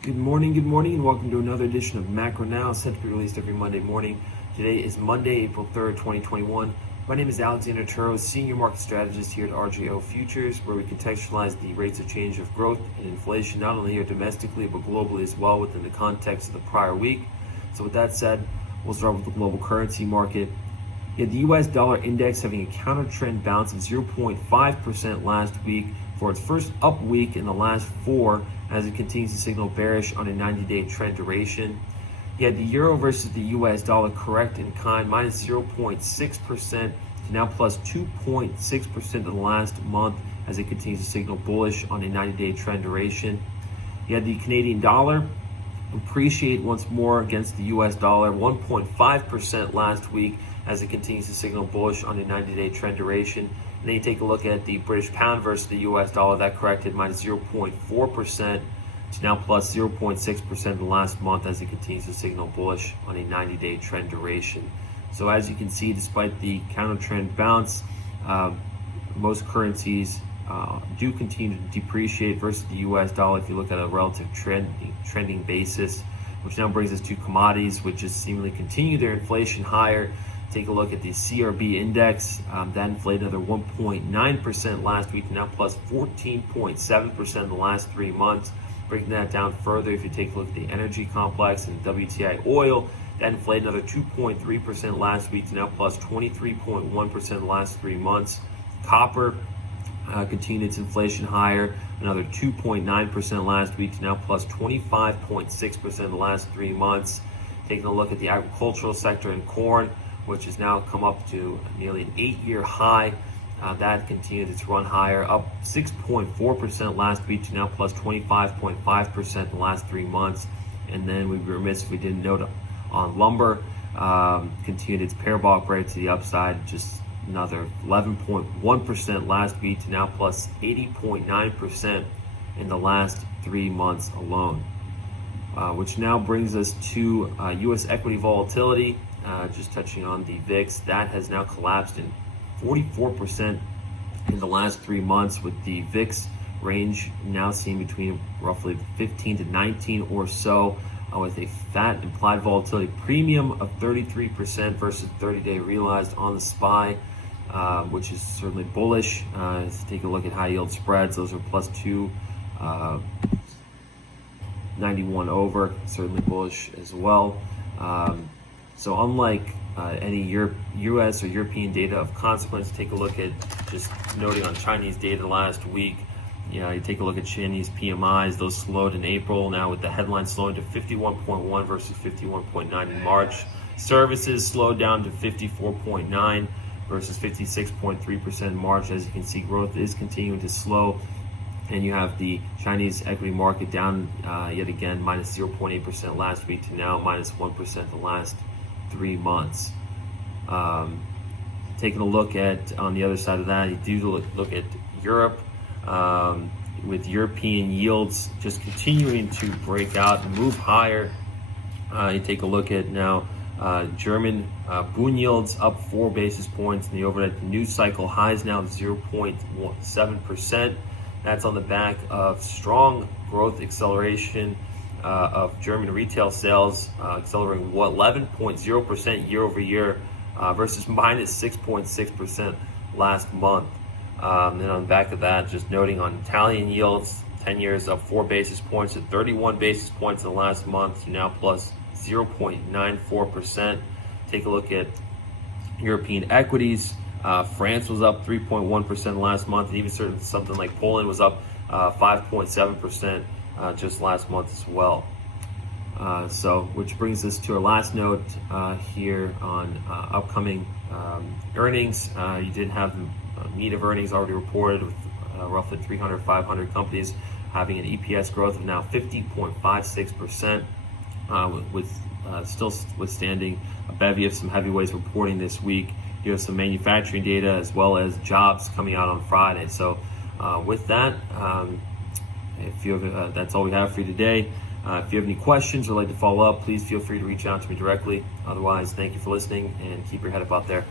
Good morning, and welcome to another edition of Macro Now, set to be released every Monday morning. Today is Monday, April 3rd, 2021. My name is Alexander Turro, Senior Market Strategist here at RJO Futures, where we contextualize the rates of change of growth and inflation, not only here domestically, but globally as well within the context of the prior week. So with that said, we'll start with the global currency market. The US dollar index having a counter trend bounce of 0.5% last week for its first up week in the last four, as it continues to signal bearish on a 90-day trend duration. You had the euro versus the US dollar correct in kind, minus 0.6% to now plus 2.6% in the last month, as it continues to signal bullish on a 90-day trend duration. You had the Canadian dollar appreciate once more against the US dollar, 1.5% last week, as it continues to signal bullish on a 90-day trend duration. And then you take a look at the British pound versus the US dollar, that corrected minus 0.4% to now plus 0.6% in the last month, as it continues to signal bullish on a 90-day trend duration. So as you can see, despite the counter trend bounce, most currencies do continue to depreciate versus the US dollar if you look at a relative trending basis, which now brings us to commodities, which just seemingly continue their inflation higher. Take a look at the CRB index, that inflated another 1.9% last week, now plus 14.7% in the last 3 months. Breaking that down further, if you take a look at the energy complex and WTI oil, that inflated another 2.3% last week to now plus 23.1% in the last 3 months. Copper continued its inflation higher, another 2.9% last week to now plus 25.6% in the last 3 months. Taking a look at the agricultural sector and corn, which has now come up to nearly an 8-year high. That continued its run higher, up 6.4% last week to now plus 25.5% in the last 3 months. And then we'd be remiss if we didn't note on lumber, continued its parabolic break to the upside, just another 11.1% last week to now plus 80.9% in the last 3 months alone. Which now brings us to U.S. equity volatility. Just touching on the VIX, that has now collapsed in 44% in the last 3 months, with the VIX range now seen between roughly 15 to 19 or so, with a fat implied volatility premium of 33% versus 30-day realized on the SPY, which is certainly bullish. Let's take a look at high yield spreads. Those are plus 291 over, certainly bullish as well. So unlike any U.S. or European data of consequence, take a look at just noting on Chinese data last week. You take a look at Chinese PMIs, those slowed in April, now with the headline slowing to 51.1 versus 51.9 in March. Services slowed down to 54.9 versus 56.3% in March. As you can see, growth is continuing to slow. And you have the Chinese equity market down yet again, minus 0.8% last week to now minus 1% the last 3 months. Taking a look at, on the other side of that, you do look at Europe, with European yields just continuing to break out and move higher. You take a look at now German Bund yields up 4 basis points, and the overnight news cycle highs now 0.7%. That's on the back of strong growth acceleration of German retail sales, accelerating 11.0% year over year versus minus 6.6% last month. And on the back of that, just noting on Italian yields, 10 years up 4 basis points to 31 basis points in the last month, to now plus 0.94%. Take a look at European equities. France was up 3.1% last month, and even something like Poland was up 5.7% just last month as well. Which brings us to our last note here on upcoming earnings. You did have the meat of earnings already reported, with roughly 300, 500 companies having an EPS growth of now 50.56%, with still withstanding a bevy of some heavyweights reporting this week. You have some manufacturing data as well as jobs coming out on Friday. So with that, if you have, that's all we have for you today. If you have any questions or like to follow up, please feel free to reach out to me directly. Otherwise, thank you for listening, and keep your head up out there.